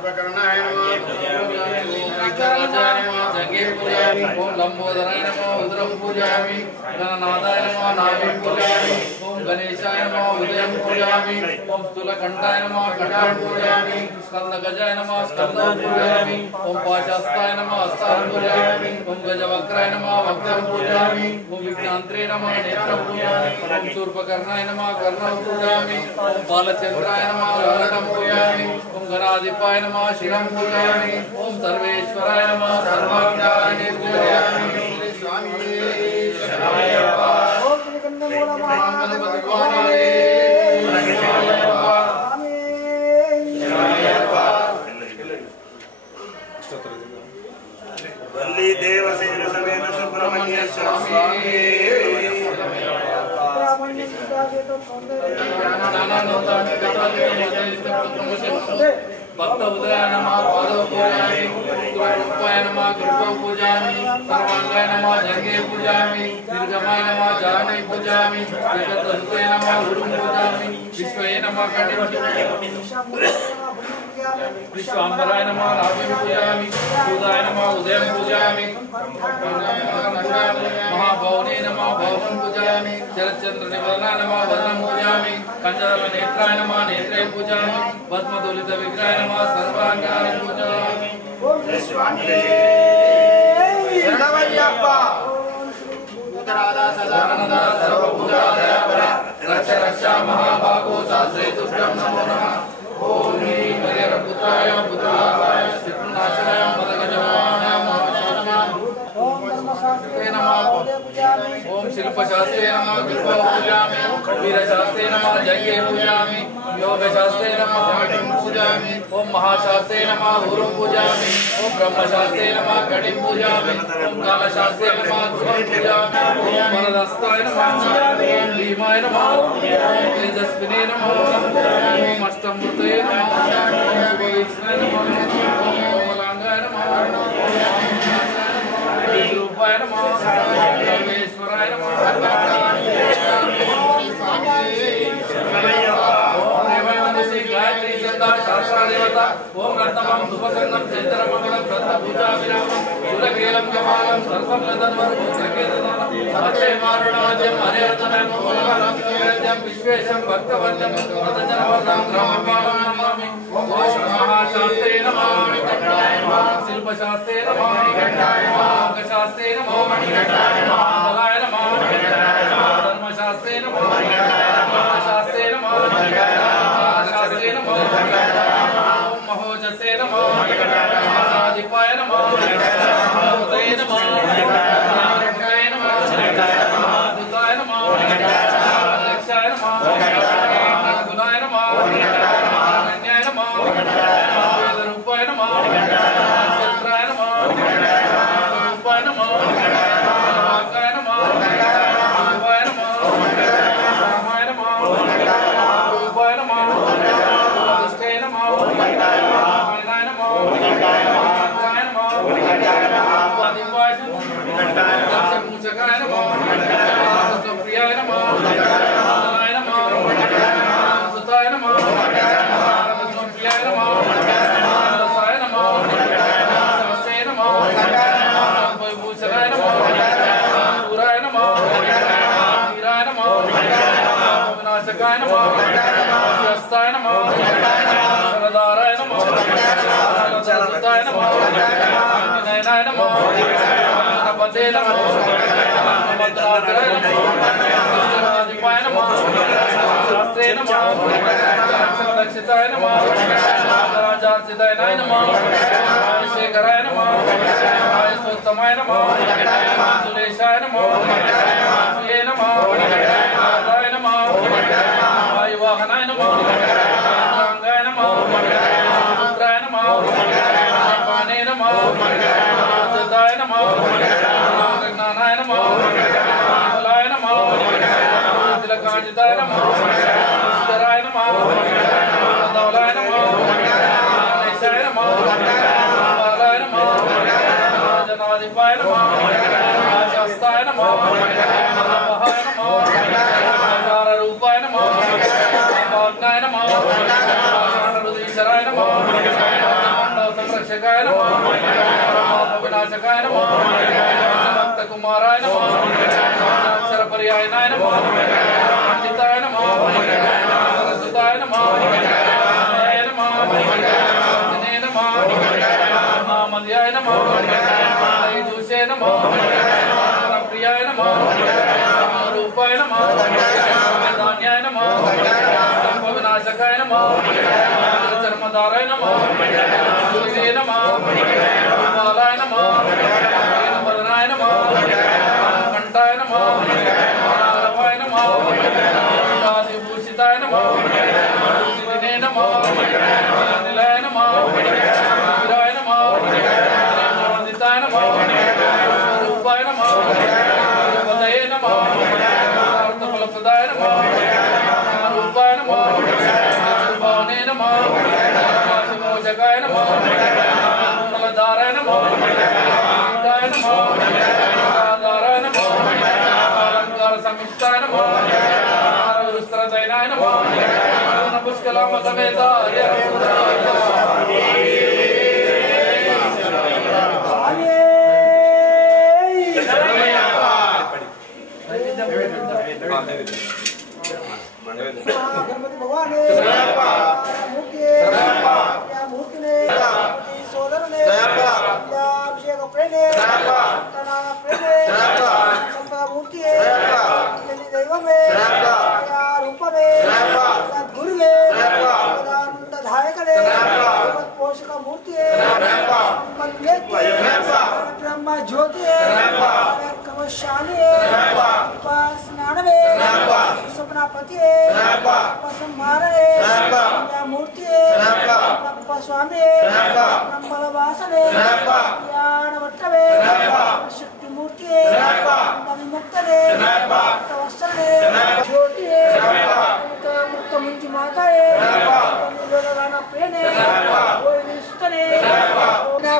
शूर्पकर्णाय नमः जंगे पूजयामि ओम लंबोदराय नमः उदरं पूजयामि गणनाथाय नमः नाभिं पूजयामि ओम गणेशाय नमः उदयं पूजयामि ओम स्थूलकंठाय नमः कंठं पूजयामि स्कंदगजाय नमः स्कंदं पूजयामि ओम पाशहस्ताय नमः हस्तं पूजयामि ओम गजवक्त्राय नमः वक्त्रं पूजयामि ओम विघ्नांत्रे नमः नेत्रं पूजयामि ओम शूर्पकर्णाय नमः कर्णं पूजयामि ओम बालचंद्राय नमः ललाटं पूजयामि ओम गणाधिपाय नमः शिरं पूजयामि ओम सर्वेश्वराय नमः सर्वाज्ञाय पूजयामि स्वामी शरणायप्पा ओम श्रीकंदमूल महागणपति स्वामी शरणायप्पा वल्ली देवसेन समेत सुब्रह्मण्य स्वामी भक्त उदयाय नमः पादौ पूजयामि रूपाय नमः कृपौ पूजयामि सर्वांगाय नमः जंगे पूजयामि निर्गमाय नमः जाने पूजयामि जगद्वसुते नमः गुरुं पूजयामि विश्वये नमः कटिं विश्वाम्बराय नमः नाभिं पूजयामि सूदाय नमः उदयं पूजयामि महाभवने नमः भवनं पूजयामि शरच्चंद्र निवदनाय नमः वदनं पूजयामि कंजल नेत्राय नमः नेत्रे पूजयामि भस्मदुलित विग्रहाय नमः सर्वांगानि पूजयामि ओम स्वामी शरणमय्यप्पा उत्तरादा सदानंदा सर्वभूतादय पर रक्ष रक्षा महाभागो शास्त्रे तुभ्यं नमो नमः ओम ह्रीं हरिहरपुत्राय पुत्राय श्रीनाशाय मदगजवाणाय ओम धर्मशास्त्रे नमः ओम शिल्पशास्त्रे नमः कृपौ पूजयामि वीरशास्त्रे नमः जये पूजयामि योगशास्त्रे नमः कटिं पूजयामि ओम महाशास्त्रे नमः गुरुं पूजयामि ओम ब्रह्मशास्त्रे नमः कटिं पूजयामि ओम कालशास्त्रे नमः गुरुं पूजयामि ओम वरदस्ताय नमः ओम भीमाय नमः ओम तेजस्विने नमः ओम अष्टमूर्तये नमः ओम शुभविष्णवे नमः ओम कोमलांगाय नमः रूपाय नमः सर्वेश्वराय नमः गायत्री चंदा शास्त्रा देवता ओम रत्नमं सुभसन्नं चैत्रमंगलं रत्नपूजा विरामं सुरकेलं कपालं सर्वं लदन्वरं सकेतदानं अते मारुणाद्यं हरिहरतनं कोमलांगं विश्वेशं भक्तवन्द्यं रतजनवरदं रामपालं नमामि ओम महाशास्त्रे नमः शिल्पशास्त्रे नमः योगशास्त्रे नमः कलाय नमः धर्मशास्त्रे नमः शास्त्रे नमः शास्त्रे नमः ओम महोजसे नमः आदिपाय नमः उदये नमः नारायणाय नमः दुताय नमः लक्षाय नमः गुणाय नमः अनन्याय नमः वेदरूपाय नमः चंद्राय नमः रूपाय नमः वाकाय नमः शिवाय नमः रामाय नमः रूपाय नमः दुष्टाय नमः मायनाय नमः चंद्राय नमः आदिवाय नमः दक्षपूजकाय नमः सुप्रियाय नमः लाय नमः सुताय नमः सुप्रियाय नमः रसाय नमः ससे नमः वैभूषणाय नमः सूराय नमः वीराय नमः विनाशकाय नमः शस्ताय नमः शरदाराय नमः शरदसुताय नमः विनयनाय नमः गणपते नमः भद्रात्राय नमः आदिपाय नमः शास्त्रे नमः दक्षिताय नमः राजार्चिताय नमः शेखराय नमः आयुषोत्तमाय नमः सुरेशाय नमः श्रिये नमः नाथाय नमः वायुवाहनाय नमः रांगाय नमः पुत्राय नमः पाने नमः जताय नमः ज्ञानाय नमः फलाय नमः तिलकांजिताय नमः सुंदराय नमः धवलाय नमः गणेशाय नमः बालाय नमः जनाधिपाय नमः शास्ताय नमः महाय नमः रूपाय नमः भावनाय नमः शरणरुदीश्वराय नमः नमः विनाशकाय नमः भक्त कुमाराय नमः अक्षर पर्यायनाय नमः पंडिताय नमः सरस्वताय नमः नमः जने नमः महामध्याय नमः दूषे नमः प्रियाय नमः रूपाय नमः धान्याय नमः विनाशकाय नमः चर्मदाराय नमः दूषे नमः बालाय नमः वरनाय नमः कंठाय नमः रवाय नमः आदिभूषिताय नमः दिने नमः निलय नमः वीराय नमः आदिताय नमः रूपाय नमः पदये नमः अर्थफलप्रदाय नमः रूपाय नमः भावने नमः मोचकाय नमः फलदाराय नमः दाय नमः दाराय नमः अलंकार समिष्टाय नमः वस्त्रदयनाय नमः पुष्कलाम समेताय गणपति भगवान मूर्ति ने सोदर ने अभिषेक प्रेणे संपदा मूर्ति दैव में रूप में सद्गुरु में वेदांत धायक पोषक मूर्ति ब्रह्म ज्योति कवशाली स्नान में स्वप्नापति संहार मूर्ति स्वामी बलवासन ज्ञानवट्टवे शक्ति मूर्ति मुक्त ज्योति मुक्त मुंजी माता प्रेणे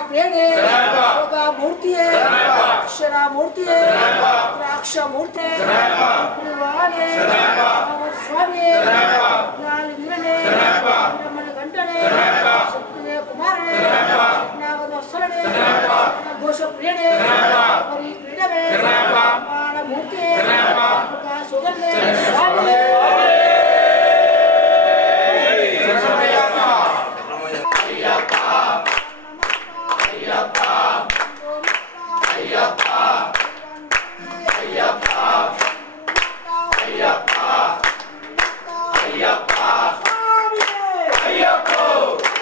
प्रेणे मूर्ति अक्षरा मूर्ति द्राक्ष मूर्ति स्वामी ज्ञानिंद्रने ब्रह्मण घंटने शक्ति कुमारने नागदस्वरने घोष प्रियने परि क्रीडने मान मूर्ति सुगंधे स्वामी Ayyappa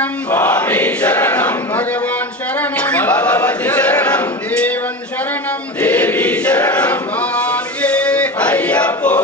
शरणं स्वामी शरणं भगवान् शरणं भगवती शरणं देवं शरणं देवी शरणं स्वामी अय्यप्पो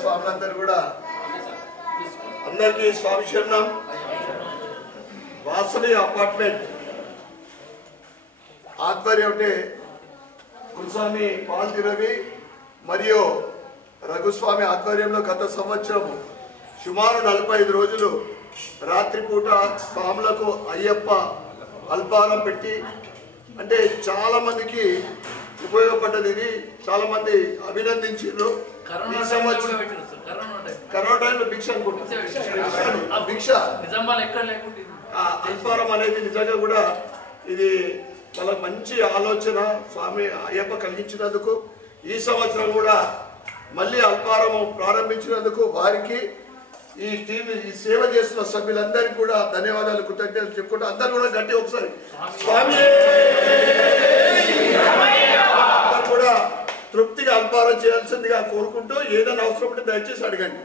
స్వాములందరూ కూడా అందరికీ స్వామి శరణం. వాసవి అపార్ట్మెంట్ ఆధ్వర్యం గురుస్వామి పాల్తి రవి మరియు రఘుస్వామి ఆధ్వర్యంలో గత సంవత్సరం సుమారు 45 రోజులు రాత్రిపూట స్వాములకు అయ్యప్ప అల్పారం పెట్టి అంటే చాలా మందికి ఉపయోగపడ్డది. ఇది చాలా మంది అభినందించారు. ఈ సంవత్సరం కరోనా టైంలో భిక్ష అనుకుంటా భిక్ష అల్పారం అనేది నిజంగా కూడా ఇది చాలా మంచి ఆలోచన స్వామి అయ్యప్ప కలిగించినందుకు. ఈ సంవత్సరం కూడా మళ్ళీ అల్పారము ప్రారంభించినందుకు వారికి ఈ టీం ఈ సేవ చేస్తున్న సభ్యులందరికీ కూడా ధన్యవాదాలు కృతజ్ఞతలు చెప్పుకుంటూ అందరూ కూడా గట్టి ఒకసారి స్వామి కూడా తృప్తిగా అల్పారం చేయాల్సిందిగా కోరుకుంటూ ఏదైనా అవసరం ఉంటే దయచేసి అడగండి.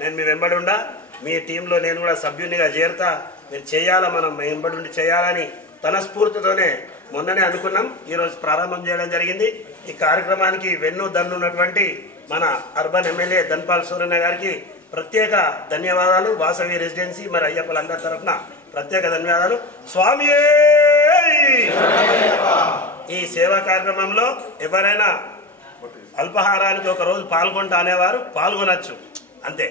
నేను మీ వెంబడి ఉండా, మీ టీంలో నేను కూడా సభ్యునిగా చేరుతా, మీరు చేయాలా, మనం వెంబడి ఉండి చేయాలని తన స్ఫూర్తితోనే మొన్ననే అనుకున్నాం. ఈరోజు ప్రారంభం చేయడం జరిగింది. ఈ కార్యక్రమానికి వెన్ను దన్నున్నటువంటి మన అర్బన్ ఎమ్మెల్యే ధన్పాల్ సూరన్న గారికి ప్రత్యేక ధన్యవాదాలు. వాసవి రెసిడెన్సీ మరి అయ్యప్పలందరి తరఫున ప్రత్యేక ధన్యవాదాలు. స్వామి ఈ సేవా కార్యక్రమంలో ఎవరైనా అల్పాహారానికి ఒక రోజు పాల్గొంటా అనేవారు పాల్గొనొచ్చు, అంతే.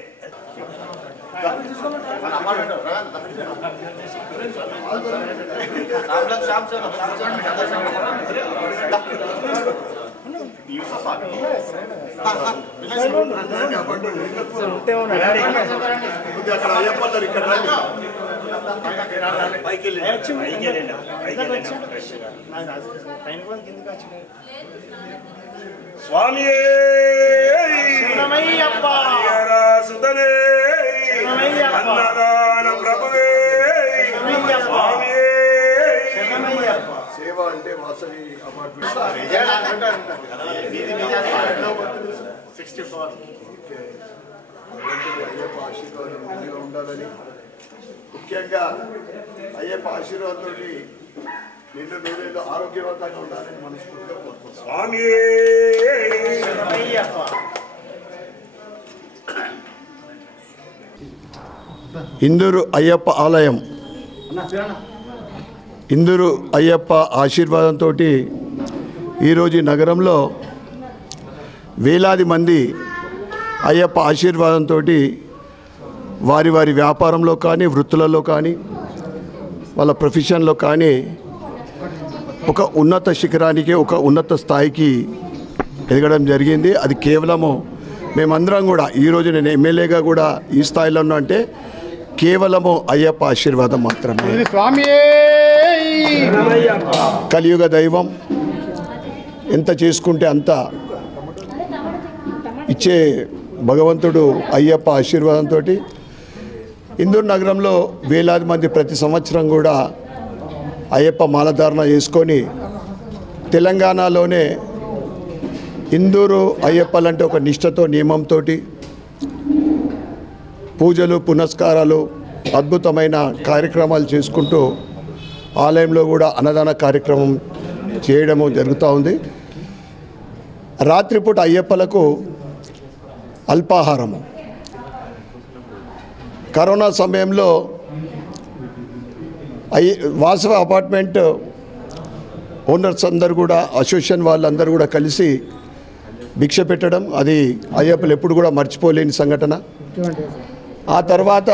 స్వామి సుధనే అన్నదాన ప్రభువే స్వామి సేవ అంటే వాసవి అపార్ట్మెంట్ అయ్యప్ప ఆశీర్వాదం మంచిగా ఉండాలని, ముఖ్యంగా అయ్యప్ప ఆశీర్వాదంతో నిండు నూరేళ్ళు ఆరోగ్యవంతంగా ఉండాలని మనస్ఫూర్తిగా కోరుకుంటున్నాం. స్వామి ఇందూరు అయ్యప్ప ఆలయం ఇందూరు అయ్యప్ప ఆశీర్వాదంతో ఈరోజు నగరంలో వేలాది మంది అయ్యప్ప ఆశీర్వాదంతో వారి వారి వ్యాపారంలో కానీ వృత్తులలో కానీ వాళ్ళ ప్రొఫెషన్లో కానీ ఒక ఉన్నత శిఖరానికి ఒక ఉన్నత స్థాయికి ఎదగడం జరిగింది. అది కేవలము మేమందరం కూడా ఈరోజు నేను ఎమ్మెల్యేగా కూడా ఈ స్థాయిలో ఉన్నా అంటే కేవలము అయ్యప్ప ఆశీర్వాదం మాత్రమే. కలియుగ దైవం ఎంత చేసుకుంటే అంత ఇచ్చే భగవంతుడు అయ్యప్ప ఆశీర్వాదంతో ఇందూరు నగరంలో వేలాది మంది ప్రతి సంవత్సరం కూడా అయ్యప్ప మాలధారణ చేసుకొని తెలంగాణలోనే ఇందూరు అయ్యప్పలంటే ఒక నిష్ఠతో నియమంతో పూజలు పునస్కారాలు అద్భుతమైన కార్యక్రమాలు చేసుకుంటూ ఆలయంలో కూడా అన్నదాన కార్యక్రమం చేయడము జరుగుతూ ఉంది. రాత్రిపూట అయ్యప్పలకు అల్పాహారము కరోనా సమయంలో వాసవి అపార్ట్మెంట్ ఓనర్స్ అందరు కూడా అసోసియేషన్ వాళ్ళందరూ కూడా కలిసి భిక్ష పెట్టడం అది అయ్యప్పలు ఎప్పుడు కూడా మర్చిపోలేని సంఘటన. ఆ తర్వాత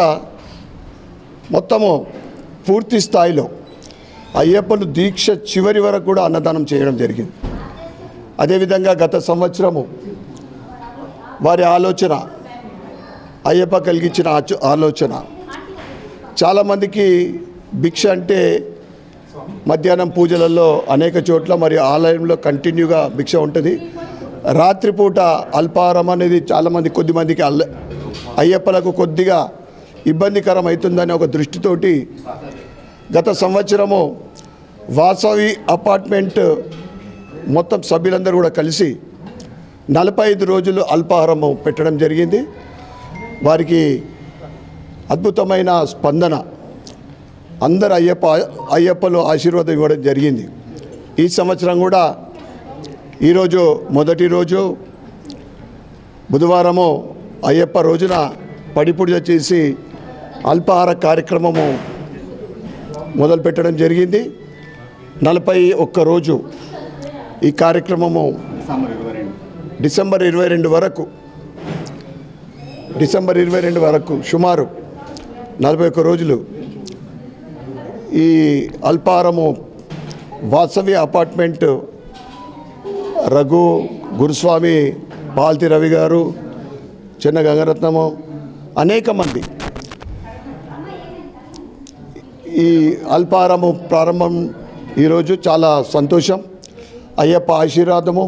మొత్తము పూర్తి స్థాయిలో అయ్యప్పలు దీక్ష చివరి వరకు కూడా అన్నదానం చేయడం జరిగింది. అదేవిధంగా గత సంవత్సరము వారి ఆలోచన అయ్యప్ప కలిగించిన ఆలోచన చాలామందికి భిక్ష అంటే మధ్యాహ్నం పూజలలో అనేక చోట్ల మరియు ఆలయంలో కంటిన్యూగా భిక్ష ఉంటుంది. రాత్రిపూట అల్పాహారం అనేది చాలామంది కొద్దిమందికి అయ్యప్పలకు కొద్దిగా ఇబ్బందికరం అవుతుందనే ఒక దృష్టితోటి గత సంవత్సరము వాసవి అపార్ట్మెంట్ మొత్తం సభ్యులందరూ కూడా కలిసి 45 రోజులు అల్పాహారము పెట్టడం జరిగింది. వారికి అద్భుతమైన స్పందన, అందరు అయ్యప్పలు ఆశీర్వాదం ఇవ్వడం జరిగింది. ఈ సంవత్సరం కూడా ఈరోజు మొదటి రోజు బుధవారము అయ్యప్ప రోజున పడిపూజ చేసి అల్పాహార కార్యక్రమము మొదలుపెట్టడం జరిగింది. 41 రోజు ఈ కార్యక్రమము డిసెంబర్ 22 వరకు సుమారు 41 రోజులు ఈ అల్పాహారము వాసవి అపార్ట్మెంట్ రఘు గురుస్వామి పాల్తి రవి గారు చిన్న గంగరత్నము అనేక మంది ఈ అల్పాహారము ప్రారంభం ఈరోజు చాలా సంతోషం. అయ్యప్ప ఆశీర్వాదము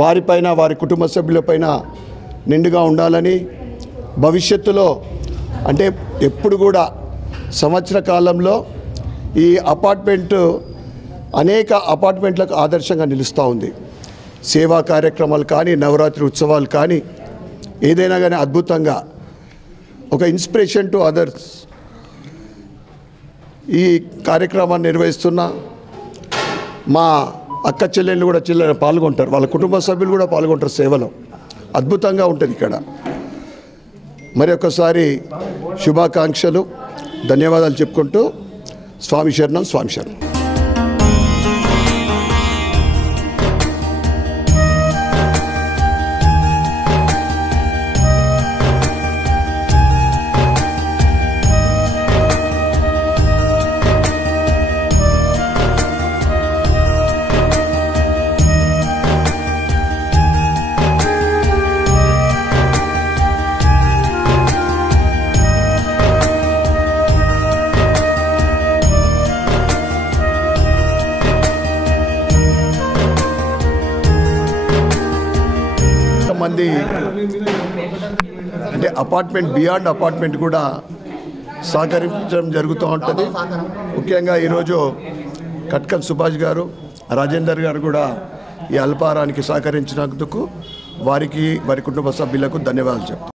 వారిపైన వారి కుటుంబ సభ్యులపైన నిండుగా ఉండాలని, భవిష్యత్తులో అంటే ఎప్పుడు కూడా సంవత్సర కాలంలో ఈ అపార్ట్మెంటు అనేక అపార్ట్మెంట్లకు ఆదర్శంగా నిలుస్తూ ఉంది. సేవా కార్యక్రమాలు కానీ, నవరాత్రి ఉత్సవాలు కానీ, ఏదైనా కానీ అద్భుతంగా ఒక ఇన్స్పిరేషన్ టు అదర్స్ ఈ కార్యక్రమాన్ని నిర్వహిస్తున్న మా అక్క చెల్లెళ్ళు కూడా పాల్గొంటారు, వాళ్ళ కుటుంబ సభ్యులు కూడా పాల్గొంటారు సేవలో. అద్భుతంగా ఉంటుంది ఇక్కడ. మరి ఒక్కసారి శుభాకాంక్షలు, ధన్యవాదాలు చెప్పుకుంటూ స్వామి శరణం, స్వామి శరణం. మంది అంటే అపార్ట్మెంట్ బియాండ్ అపార్ట్మెంట్ కూడా సహకరించడం జరుగుతూ ఉంటుంది. ముఖ్యంగా ఈరోజు కట్కన్ సుభాష్ గారు, రాజేందర్ గారు కూడా ఈ అల్పాహారానికి సహకరించినందుకు వారికి, వారి కుటుంబ సభ్యులకు ధన్యవాదాలు చెప్తాను.